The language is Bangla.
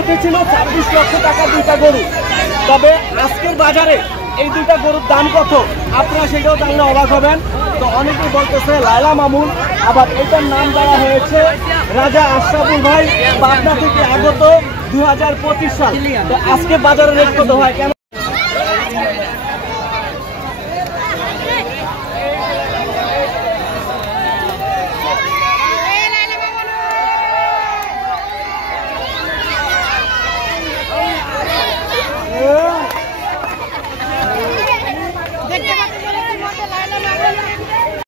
উঠেছিল ২৬ লক্ষ টাকা দুইটা গরু। তবে আজকের বাজারে এই দুইটা গরুর দাম কত আপনারা সেটাও জানলে অবাক হবেন। তো অনেকেই বলতেছে লায়লা মামুন, আবার এটার নাম দেওয়া হয়েছে রাজা আশরাফুল ভাই, পাবনা থেকে আগত 2025 সাল। তো আজকে বাজারের রেট কত হয় কেন?